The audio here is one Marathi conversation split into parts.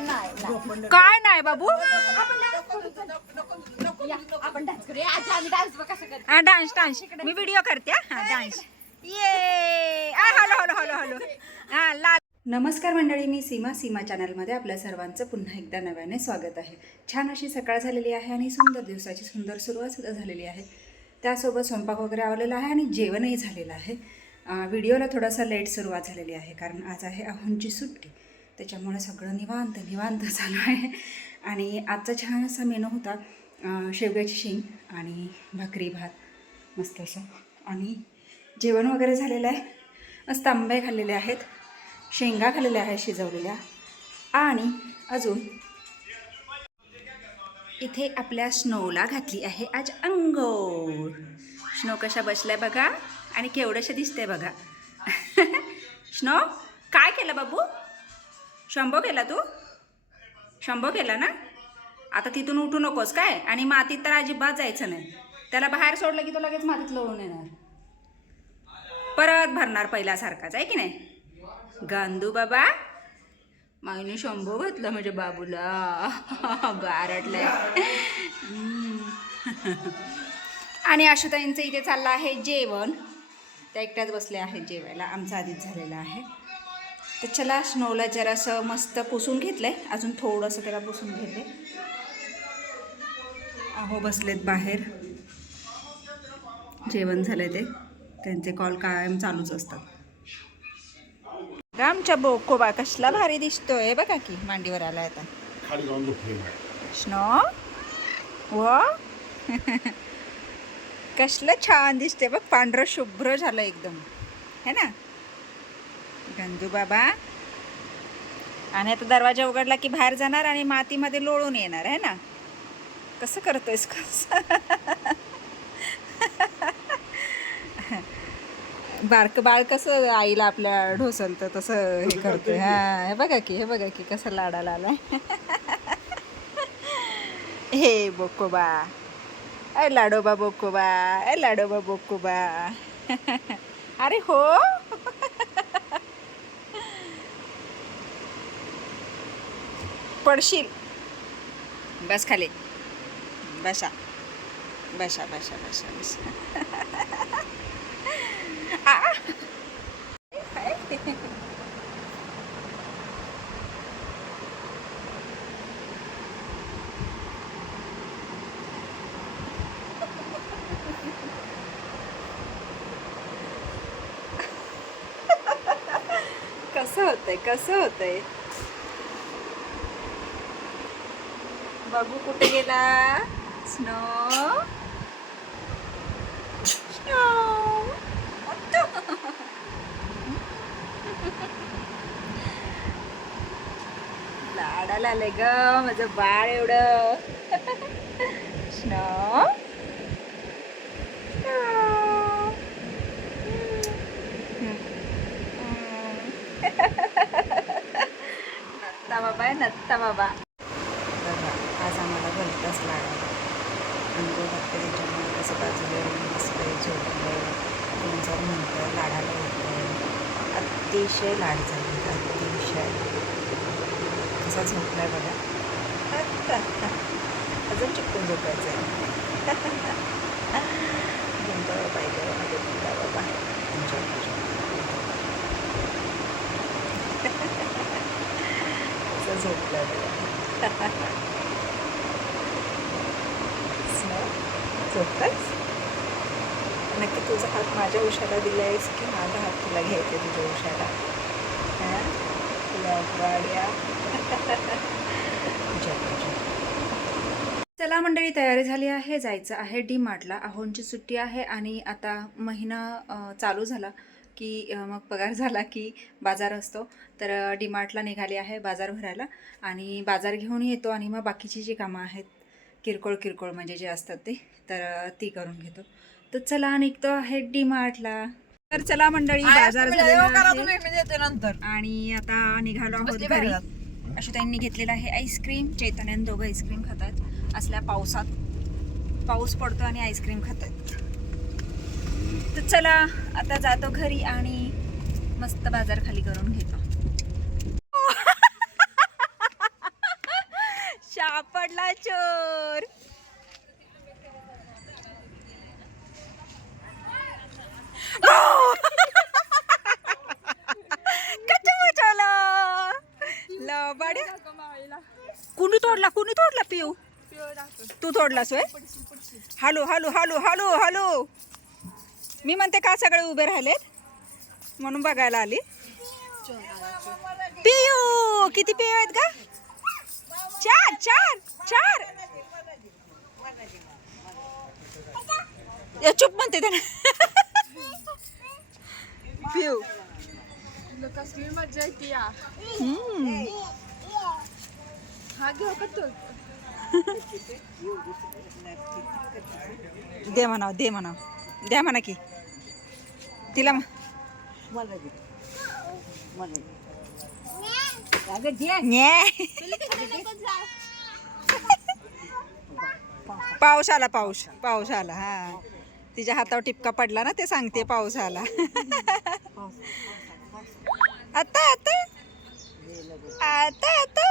काय नाही बाबू, डान्स डान्स मी व्हिडिओ करते हा डान्स. ये हॅलो हॅलो हॅलो हॅलो हा ला. नमस्कार मंडळी, मी सीमा चॅनलमध्ये आपल्या सर्वांचं पुन्हा एकदा नव्याने स्वागत आहे. छान अशी सकाळ झालेली आहे आणि सुंदर दिवसाची सुंदर सुरुवात सुद्धा झालेली आहे. त्यासोबत स्वयंपाक वगैरे आवरलेला आहे आणि जेवणही झालेलं आहे. व्हिडिओला थोडासा लेट सुरुवात झालेली आहे कारण आज आहे अहोंची सुट्टी, त्याच्यामुळे सगळं निवांत चालू आहे. आणि आजचा छान असा मेनू होता शेवग्याची शेंग आणि भाकरी भात मस्त असं. आणि जेवण वगैरे झालेलं आहे. मस्त आंबे खाल्लेले आहेत, शेंगा खाल्लेल्या आहेत शिजवलेल्या. आणि अजून इथे आपल्या स्नोला घातली आहे आज अंघोळ. स्नो कशा बसलाय बघा आणि केवढंशा दिसतंय बघा. स्नो काय केलं बाबू? शंभो केला तू? शंभो केला ना? आता तिथून उठू नकोस काय. आणि मातीत तर अजिबात जायचं नाही. त्याला बाहेर सोडलं की तो लगेच मातीत लोळून येणार, परत भरणार पहिल्यासारखाच आहे की नाही. गांधू बाबा माईने शंभो घातला म्हणजे बाबूला गारटलंय. आणि आशुताईंचं इथे चाललं आहे जेवण. त्या एकट्याच बसल्या आहेत जेवायला, आमचं आधीच झालेलं आहे. तर चला स्नोला जरासं मस्त पुसून घेतलं आहे, अजून थोडंसं त्याला पुसून घेते. अहो बसलेत बाहेर, जेवण झालं ते, त्यांचे कॉल कायम चालूच असतात. आमच्या बोकोबा कसला भारी दिसतोय बघा की, मांडीवर आलाय आता स्नो. व कसलं छान दिसते बघ, पांढरं शुभ्र झालं एकदम है ना गंदू बाबा. आणि आता दरवाजा उघडला की बाहेर जाणार आणि मातीमध्ये लोळून येणार है ना. कसं करतोयस कसं बारकं बाळ कसं आईला आपल्या ढोसलतं तसं हे करतोय. हा हे बघा की कसं लाडाला आलाय. हे बोकोबा, ए लाडोबा बोकोबा, ए लाडोबा बोकोबा. अरे हो पडशील. बस खाली, बसा बसा बसा बसा बसा. कसं होतंय बाबू? कुठे गेला स्नो? स्नो लाडाला आलंय ग माझं बाळ एवढं. स्नो नत्ता बाबा आहे, नत्ता बाबा. बघा आज आम्हाला भलताच लाड आला. अंघोळ घातलं त्याच्यामुळे कसं बाजूला बसलं, झोपलं, तुमचं म्हणतं लाडाला होतं. अतिशय लाड झाले, अतिशय. कसा झोपलाय बघा, अजून चिपकून झोपायचं आहे. गुंता पाहिजे माझे गुंता बाबा तुमच्या झोपला झोपलास. नक्की तुझा हात माझ्या उशाला दिला आहेस की माझा हात तुला घ्यायचा तुझ्या उशाला? चला मंडळी, तयारी झाली आहे, जायचं आहे डी मार्टला. अहोंची सुट्टी आहे आणि आता महिना चालू झाला की मग पगार झाला की बाजार असतो. तर डी मार्टला निघाली आहे बाजार भरायला आणि बाजार घेऊन येतो आणि मग बाकीची जी कामं आहेत किरकोळ म्हणजे जे असतात ते, तर ती करून घेतो. तर चला निघतो आहे डी मार्टला. तर चला मंडळी, बाजार नंतर आणि आता निघालो आहोत घरी. आशुताईंनी घेतलेला आहे आईस्क्रीम. चैतन्याने दोघं आईस्क्रीम खातात असल्या पावसात. पाऊस पडतो आणि आईस्क्रीम खातात. तर चला आता जातो घरी आणि मस्त बाजार खाली करून घेतो. सापडला चोर. कुणी तोडला पिऊ? तू तोडलास होय? Hello hello hello hello hello. मी म्हणते का सगळे उभे राहिलेत म्हणून बघायला आली. पिऊ किती पिऊ आहेत का? 4 4 4. चुप म्हणते त्याला. पिऊ कसली मजा येते या. हा घेऊ का तू? दे म्हणाव द्या म्हणा की तिला. पाऊस आला पाऊस आला. हा तिच्या हातावर टिपका पडला ना ते सांगते पाऊस आला. आता आता आता आता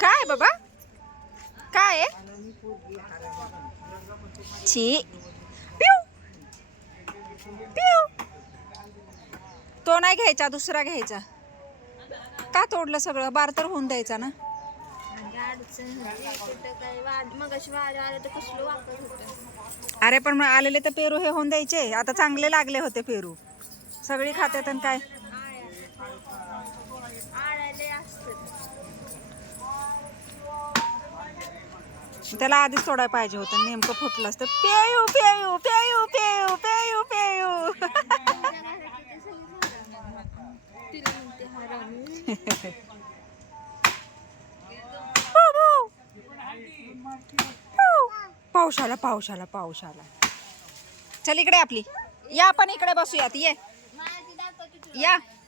काय बाबा काय छी. पिऊ पिऊ. तो नाही घ्यायचा दुसरा घ्यायचा. का तोडलं सगळं? बार तर होऊन द्यायचा ना. अरे पण मग आलेले तर पेरू हे होऊन द्यायचे. आता चांगले लागले होते पेरू. सगळी खात्यात आणि काय. त्याला आधीच तोडायला पाहिजे होतं. नेमकं फुटलं असतं. PayU PayU PayU PayU PayU PayU. पाऊस आला. चल इकडे आपली. या आपण इकडे बसूयात.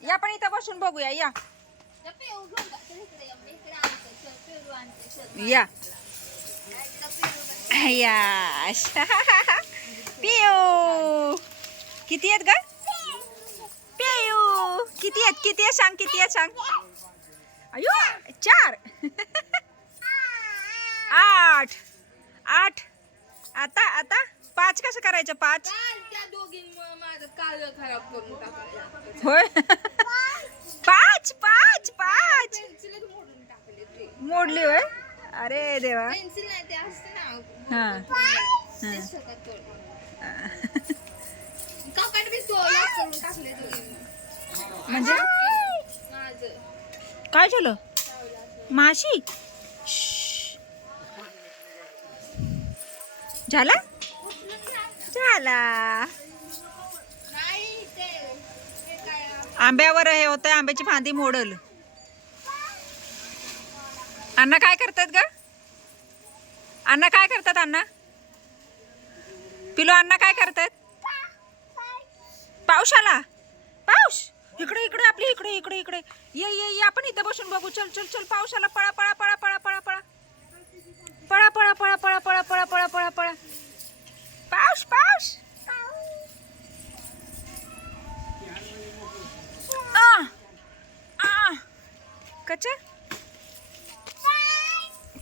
या पण इथं बसून बघूया. या पिऊ किती आहेत ग? पिऊ किती आहेत सांग. अयो 4 8. आता 5 कसं करायचं? 5 होय. 5 मोडली होय. अरे देवा. हा म्हणजे काय झालं? माशी झाला. आंब्यावर हे होतं. आंब्याची फांदी मोडल. अण्णा काय करतात ग? अण्णा काय करतात? अण्णा पिलो अण्णा काय करतात? पाऊस आला. पाऊस इकडे आपली इकडे ये आपण इथं बसून बघू. चल पाऊस आला. पळा पळा पळा पळा पळा पळा पळा पळा पळा पळा पळा पळा पळा पळा पळा. पाऊस कच्चा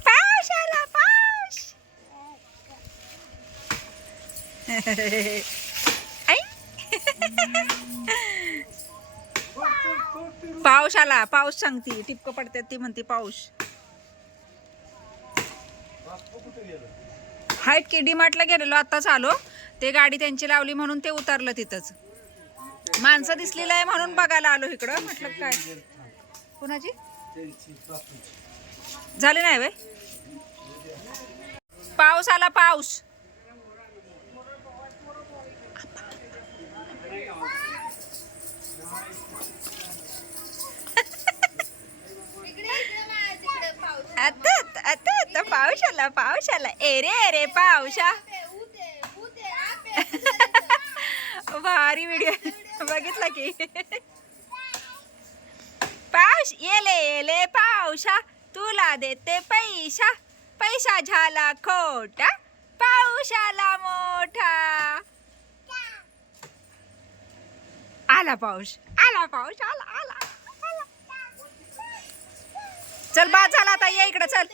पाऊस आला. पाऊस आला. पाऊस सांगती. टिपकं पडतात ती म्हणती पाऊस. हाईट की डीमार्टला गेलेलो आत्ताच आलो. ते गाडी त्यांची लावली म्हणून ते उतरलं तिथंच. माणसं दिसलेलं आहे म्हणून बघायला आलो इकडं. म्हटलं काय कुणाची झाली नाही वे. पाऊस आला. पाऊस आता पाऊस आला. एरे पाऊसा. भारी व्हिडिओ बघितला की. पाऊस येले पाऊसा. तुला देते पैसा झाला खोटा. पाऊस आला मोठा. आला पाऊस आला. चल बाद झाला आता, ये इकडं चल.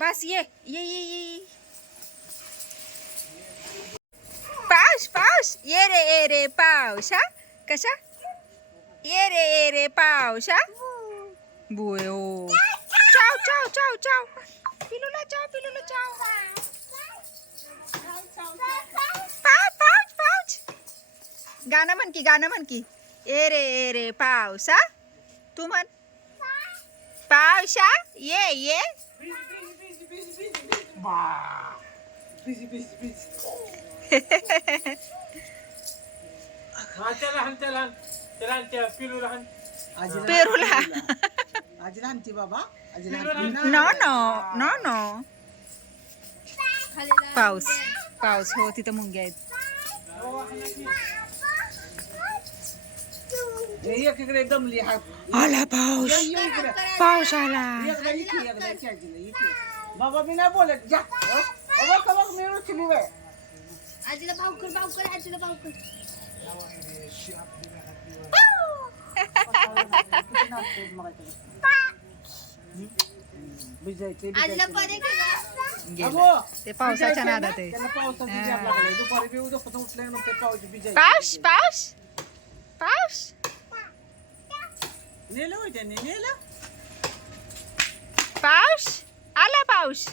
बस ये ये ये ये. पाऊस पाऊस ये रे पाऊस. हा कसा ये रे पाऊस. हा बुयो. चाव चाव चाव चाव. पिलूला चाव चाव. पाऊस पाऊस. गाणं म्हण की ए रे पाऊस. हा तू म्हण पावसा ये. पेरूला नो पाऊस हो तिथं मुंग्या आहेत. आला पाऊस आला. बाबा मी नाही बोलत जा. मी उचली वेळ आजीला भाव कर आजीला भाव कर. आजीला परे गेलं. ते पावसाच्या नादात आहे. दुपारी उठल्यानंतर पाऊस पाऊस पाऊस. नेलं होय त्याने नेलं. पाऊस आला पाऊस.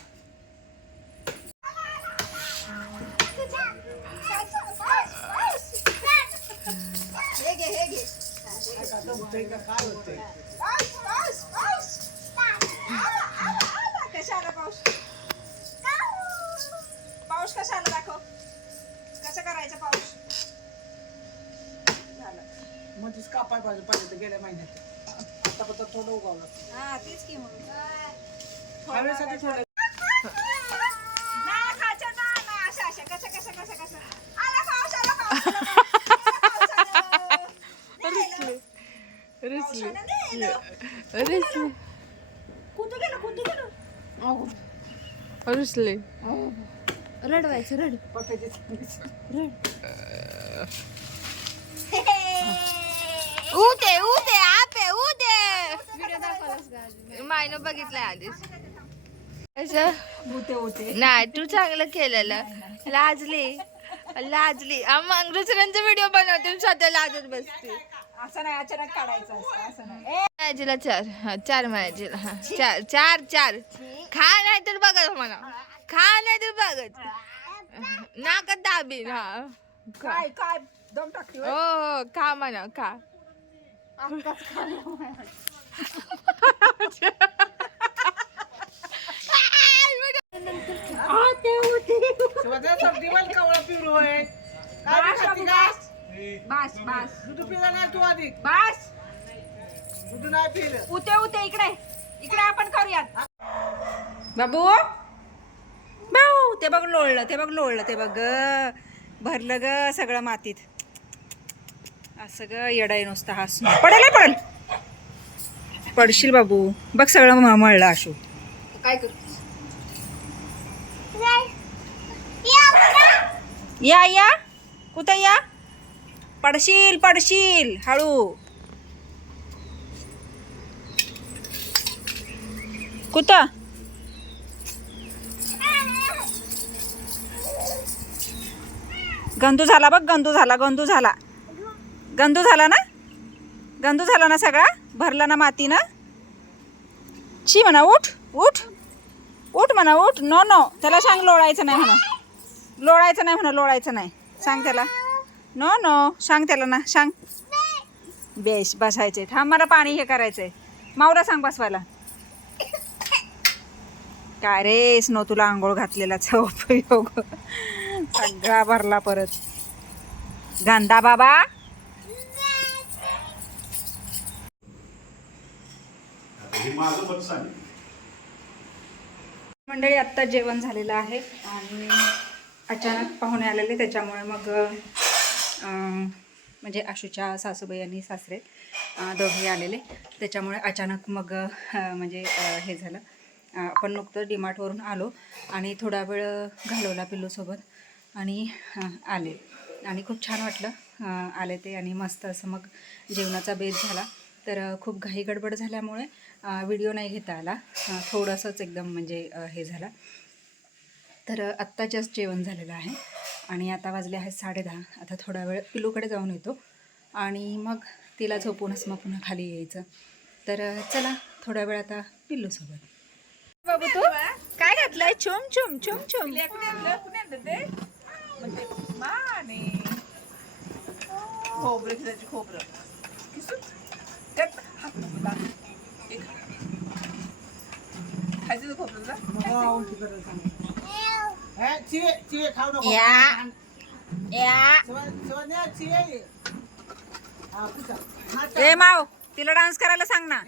पाऊस कसा आला दाखव. कसं करायचं पाऊस. मध्येच कापाय पाहिजे गेल्या महिन्यात. आता थोडं उगावलं. हा तेच की म्हणून. हवेसाठी थोडं रडवायचं रड. उते आपे व्हिडिओ दाखवलास का? मायनं बघितलंय आधीच. होते नाही तू चांगलं केलेलं. लाजली मग दुसऱ्यांचा व्हिडिओ बनवते स्वतः लाजत बसते. असं नाही अचानक काढायचं असतं. असं नाही. माझीला 4 माझीला. 4 खा नाही तर बघत म्हणा. खा नाही तर बघत नाकात दाबीन. हा काय काय दम टाकते होय? हो खा म्हणा खा. सब्जी पण कवळा पिरू आहे. काय बस, खाती बस. का? बस बस दूध पिला नाही तू आधी. बस. दूध नाही पिलं. उते इकडे आपण करूयात. बाबू भाऊ ते बघ लोळलं ते बघ भरलं ग सगळं मातीत. असं ग येडाई नुसतं हसून पडेल पडशील बाबू. बघ सगळं मळलं आशू. काय करू. या कुठं या. पडशील हळू. कुठं गंदू झाला बघ. गंदू झाला ना सगळा. भरला ना माती ना. शी म्हणा उठ म्हणा उठ. नो त्याला सांग लोळायचं नाही सांग त्याला. नो सांग त्याला ना सांग. बेस बसायचंय. थांब मला पाणी हे करायचंय. माऊला सांग बसवायला. काय रे स्नो तुला आंघोळ घातलेलाचा उपयोग सगळा भरला परत. गांधा बाबा. मंडळी आत्ता जेवण झालेलं आहे आणि अचानक पाहुणे आलेले त्याच्यामुळे मग म्हणजे आशूच्या सासूबाई आणि सासरे दोघे आलेले त्याच्यामुळे अचानक मग म्हणजे हे झालं. आपण नुकतं डीमार्टवरून आलो आणि थोडा वेळ घालवला पिल्लूसोबत आणि आले आणि खूप छान वाटलं आले ते आणि मस्त असं मग जेवणाचा बेत झाला. तर खूप घाई गडबड झाल्यामुळे व्हिडिओ नाही घेता आला. थोडंसंच एकदम म्हणजे हे झालं. तर आत्ता जस्ट जेवण झालेलं आहे आणि आता वाजले आहेत 10:30. आता थोडा वेळ पिल्लूकडे जाऊन येतो आणि मग तिला झोपूनच मग पुन्हा खाली यायचं. तर चला थोडा वेळ आता पिल्लूसोबत. बाबू तू काय घातलंय? चुम चुम चुम चुम. चिवे चिवे खाऊ नको. या या शिवण्या चिवे. ए माव तिला डान्स करायला सांग ना.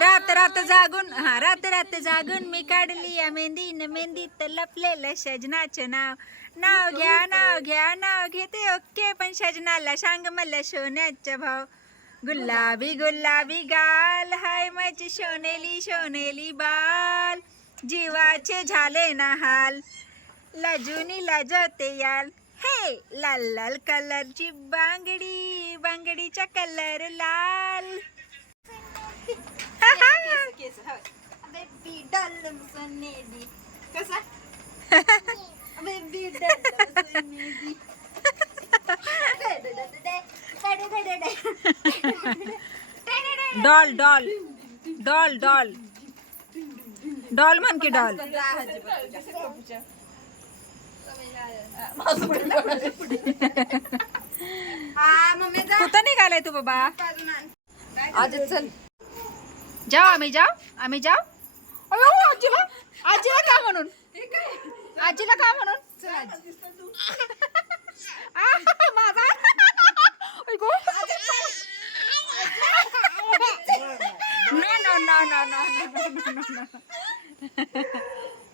रात रात जागून रात जागून मी काढली या मेहंदी न मेहंदीत लपलेलं सजनाचं नाव. नाव घ्या नाव घेते ओके पण सजनाला सांग मला सोन्याचा भाव. गुलाबी गुलाबी गाल हाय माझी सोनेली सोनेली बाल. जीवाचे झाले ना हाल लाजूनी लाजते याल. हे लाल लाल कलरची बांगडी बांगडीचा कलर लाल. बेबी डॉल सोनेली कसा बेबी डॉल सोनेली doll doll doll doll doll म्हण की डॉल. कुठं निघालाय तू बाबा? आज चल जाऊ आम्ही जाऊ. अयो आजीला का म्हणून माझा ऐकू.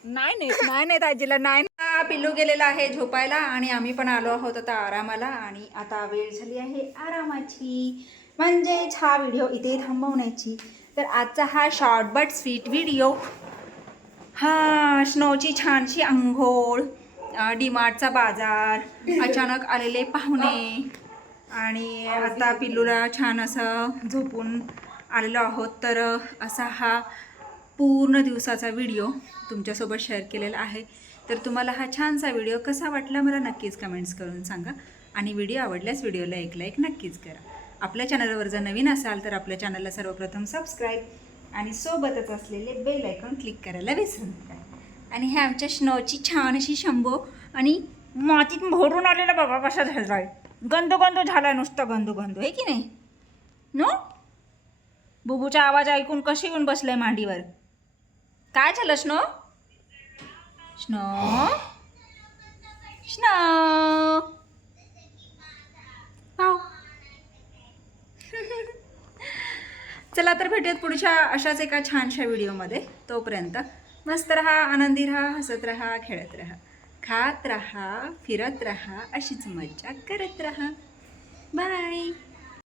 नाही आजीला नाही. पिल्लू गेलेला आहे झोपायला आणि आम्ही पण आलो आहोत आता आरामाला. आणि आता वेळ झाली आहे आरामाची, म्हणजेच हा व्हिडिओ इथे थांबवण्याची. तर आजचा हा शॉर्ट बट स्वीट व्हिडिओ, हा स्नोची छानशी अंघोळ, डीमार्टचा बाजार, अचानक आलेले पाहुणे आणि आता पिल्लूला छान असं झोपून आलेलो आहोत. तर असा हा पूर्ण दिवसाचा व्हिडिओ तुमच्यासोबत शेअर केलेला आहे. तर तुम्हाला हा छानसा व्हिडिओ कसा वाटला मला नक्कीच कमेंट्स करून सांगा. आणि व्हिडिओ आवडल्यास व्हिडिओला एक लाईक नक्कीच करा. आपल्या चॅनलवर जर नवीन असाल तर आपल्या चॅनलला सर्वप्रथम सबस्क्राईब आणि सोबतच असलेले बेल आयकॉन क्लिक करायला विसरू नका. आणि हे आमच्या स्नोची छान अशी शंभो आणि मातीत भरून आलेला बघा कसा झाला आहे. गंदू झाला नुसतं गंदू आहे की नाही नो. बुबूचा आवाज ऐकून कशी येऊन बसलाय मांडीवर. काय झालं स्नो? स्नो स्नो पाव. चला तर भेटूयात पुढच्या अशाच एका छानशा व्हिडिओमध्ये. तोपर्यंत मस्त रहा, आनंदी रहा, हसत रहा, खेळत रहा, खात रहा, फिरत रहा, अशीच मज्जा करत रहा. बाय.